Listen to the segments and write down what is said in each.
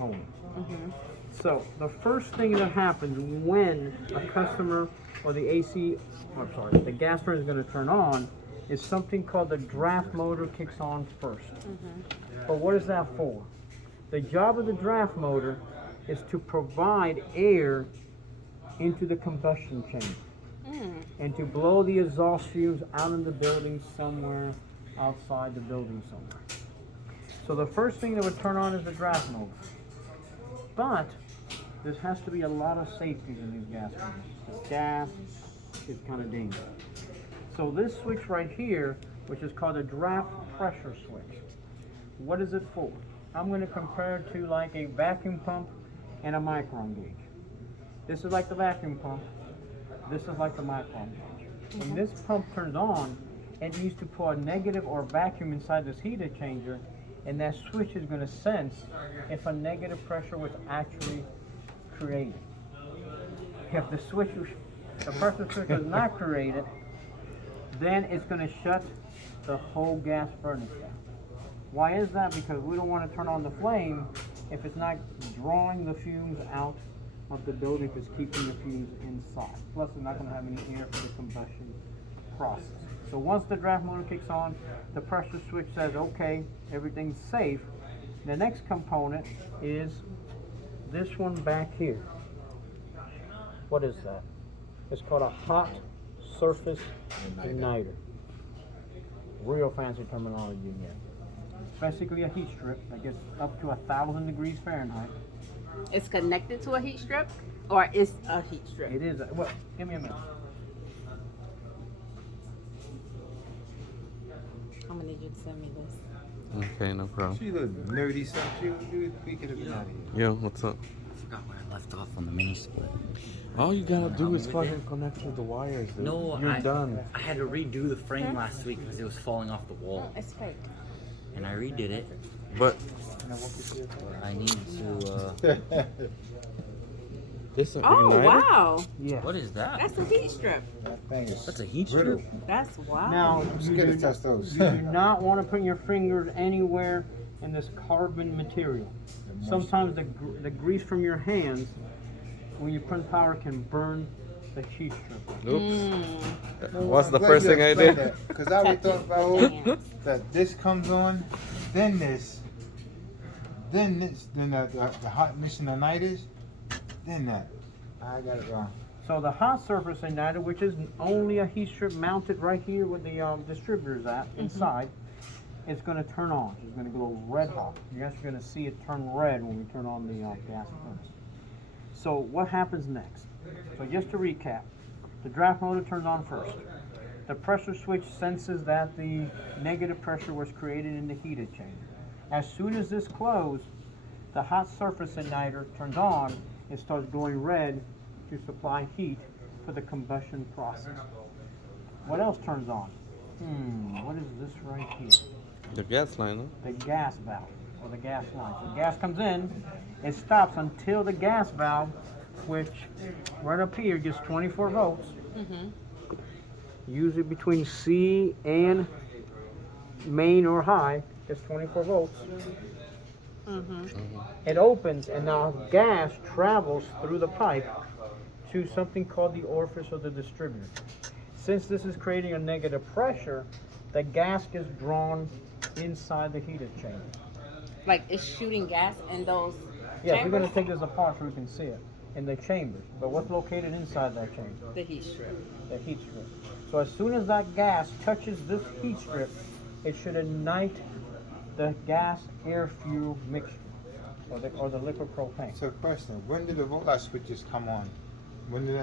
component. So the first thing that happens when a customer or the the gas burner is going to turn on is something called the draft motor kicks on first. But what is that for? The job of the draft motor is to provide air into the combustion chamber and to blow the exhaust fumes out in the building somewhere outside the building somewhere. So the first thing that would turn on is the draft motor. But there has to be a lot of safeties in these gas burners. Gas is kind of dangerous. So this switch right here, which is called a draft pressure switch, what is it for? I'm going to compare it to like a vacuum pump and a micron gauge. This is like the vacuum pump. This is like the micron gauge. When this pump turns on, it needs to put a negative or vacuum inside this heat exchanger, and that switch is going to sense if a negative pressure was actually created. If the pressure switch is not created, then it's going to shut the whole gas furnace down. Why is that? Because we don't want to turn on the flame if it's not drawing the fumes out of the building, if it's keeping the fumes inside. Plus, it's not going to have any air for the combustion process. So once the draft motor kicks on, the pressure switch says, okay, everything's safe. The next component is this one back here. What is that? It's called a hot surface igniter. Real fancy terminology again. It's basically a heat strip that gets up to 1,000 degrees Fahrenheit. It's connected to a heat strip, or it's a heat strip? It is. Well, give me a minute. I'm gonna need you to send me this. Okay, no problem. She look nerdy stuff. We could have been out of here. Yo, what's up? I forgot where I left off on the mini split. All you gotta do is fucking connect to the wires, dude. No, You're I done. I had to redo the frame last week because it was falling off the wall, It's fake. and I redid it. But But I need to. this an Oh igniter? wow, Yeah. What is that? that's a heat strip. That thing is That's a heat brittle. strip. That's wow. Now, I'm you scared do, to touch those. you do not want to put your fingers anywhere in this carbon material. Sometimes the grease from your hands, when you put power, can burn the heat strip. Oops. Mm. What's the first thing I did? Because I would thought about that this comes on, then this, then the hot mission of night is, then that. I got it wrong. So the hot surface igniter, which is only a heat strip mounted right here where the distributor's at inside, it's going to turn on. It's going to go red hot. You're actually going to see it turn red when we turn on the gas furnace. So what happens next? So just to recap, the draft motor turns on first. The pressure switch senses that the negative pressure was created in the heat exchanger. As soon as this closed, the hot surface igniter turns on. It starts going red to supply heat for the combustion process. What else turns on? What is this right here? The gas line, huh? The gas valve or the gas line. So gas comes in, it stops until the gas valve, which right up here gets 24 volts. Usually between C and main or high, gets 24 volts. It opens, and now gas travels through the pipe to something called the orifice of the distributor. Since this is creating a negative pressure, the gas gets drawn inside the heat exchanger. Like it's shooting gas in those Yeah, we're chambers? going to take this apart so we can see it in the chambers. But what's located inside that chamber? The heat strip. The heat strip. So as soon as that gas touches this heat strip, it should ignite the gas air fuel mixture or the liquid propane. So question, when did the rollout switches come on? When did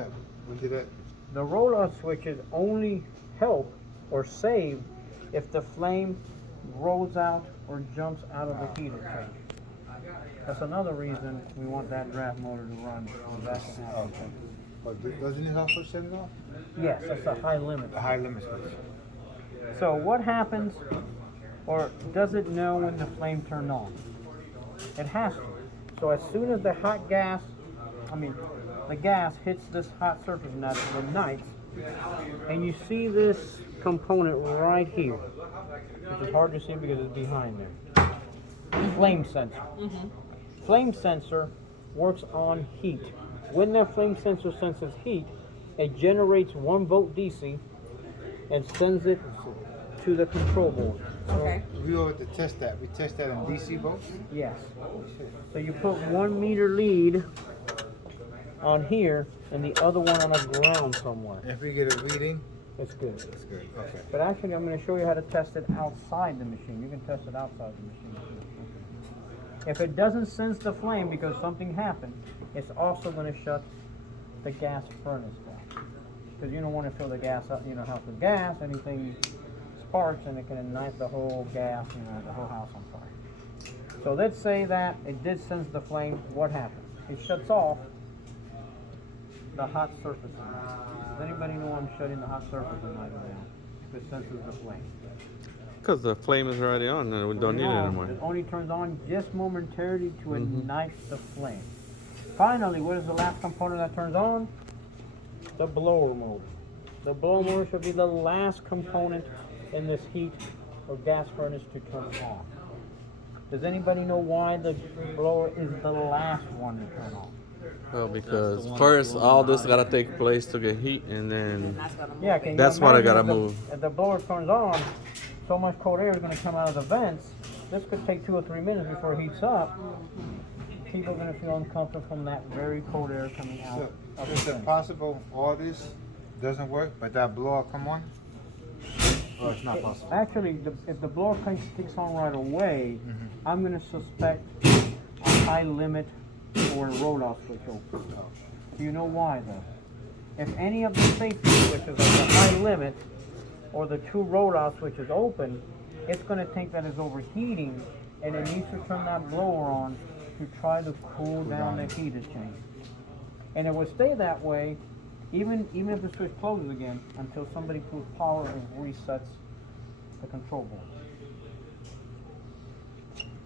that? The rollout switches only help or save if the flame rolls out or jumps out of the heat exchanger. That's another reason we want that draft motor to run. That's But doesn't it also shut it off? yes, that's a high limit. The high limit switch. So what happens, or does it know when the flame turned on? It has to. So as soon as the the gas hits this hot surface nut, it ignites, and you see this component right here, which is hard to see because it's behind there. Flame sensor. flame sensor works on heat. When that flame sensor senses heat, it generates 1 volt DC and sends it to the control board. Okay. We ought to test that. We test that on DC volts. Yes. So you put 1 meter lead on here and the other one on a ground somewhere. If we get a reading, It's good. it's good. Okay. But actually, I'm going to show you how to test it outside the machine. You can test it outside the machine too. If it doesn't sense the flame because something happened, it's also going to shut the gas furnace down. Because you don't want to fill the gas up, house with gas. Anything sparks and it can ignite the whole gas, the whole house on fire. So let's say that it did sense the flame. What happens? It shuts off the hot surface igniter. Does anybody know I'm shutting the hot surface igniter down if it senses the flame? Because the flame is already on and we don't need it No, anymore. it only turns on just momentarily to ignite the flame. Finally, what is the last component that turns on? The blower motor. The blower motor should be the last component in this heat or gas furnace to turn on. Does anybody know why the blower is the last one to turn on? Well, because the one first blowing all the this hot gotta air. take place to get heat, and then That's gonna move Yeah, it. can you That's what I imagine gotta if the- move. If the blower turns on, so much cold air is going to come out of the vents. This could take 2 or 3 minutes before it heats up. People are going to feel uncomfortable from that very cold air coming out. So, of is the it vent. possible all this doesn't work, but that blower come on? Or it's not possible? Actually, if the blower kicks on right away, I'm going to suspect a high limit or a roll-off switch open. Do you know why though? If any of the safety switches are the high limit or the 2 roll-off switches open, it's going to think that it's overheating and it needs to turn that blower on to try to cool down the heat exchange. And it will stay that way even if the switch closes again until somebody pulls power and resets the control board.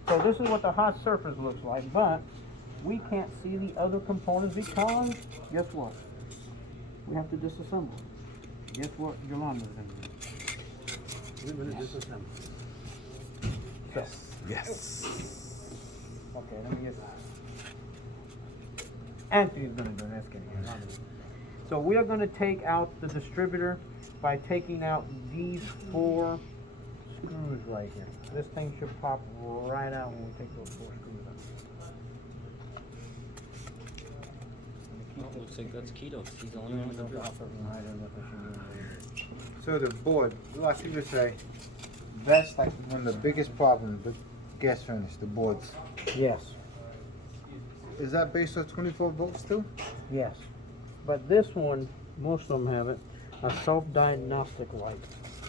So this is what the hot surface looks like, but we can't see the other components because guess what? We have to disassemble. Guess what Yolanda's going to do? We're going to disassemble. yes. Okay, let me just. Anthony's gonna do this. So we are gonna take out the distributor by taking out these 4 screws right here. This thing should pop right out when we take those 4 screws out. Oh, looks like that's Keto. He's the only one with the blue. So the board, like people say, that's like one of the biggest problems with gas furnace, the boards. Yes, Is that based on 24 volts too? yes. But this one, most of them have it, a self-diagnostic light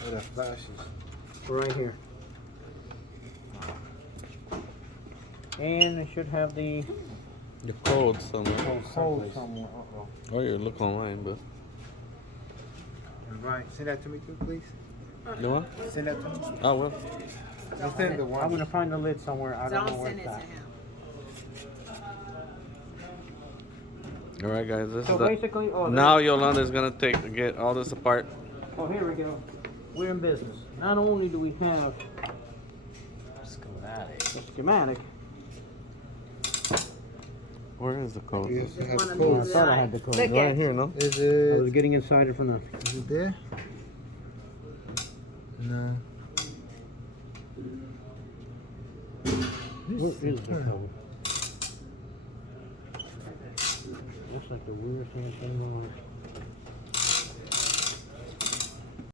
Or the flashes? right here. And it should have the Your code somewhere. code somewhere. Or you look online, but And Brian, send that to me too, please. you want? Send that to me. Oh well. Just send the I'm one. gonna find the lid somewhere. I don't know Don't where send it's it to at. him. All right, guys. This So is the. basically, Now Yolanda's gonna get all this apart. oh, here we go. We're in business. Not only do we have Schematic. the schematic, Where is the code? We also have One of I codes. these. thought I had the code. Look Right at here, no? Is I was it? getting excited from the. Is it there? No. Where is the code? That's like the weirdest thing I've seen in my life.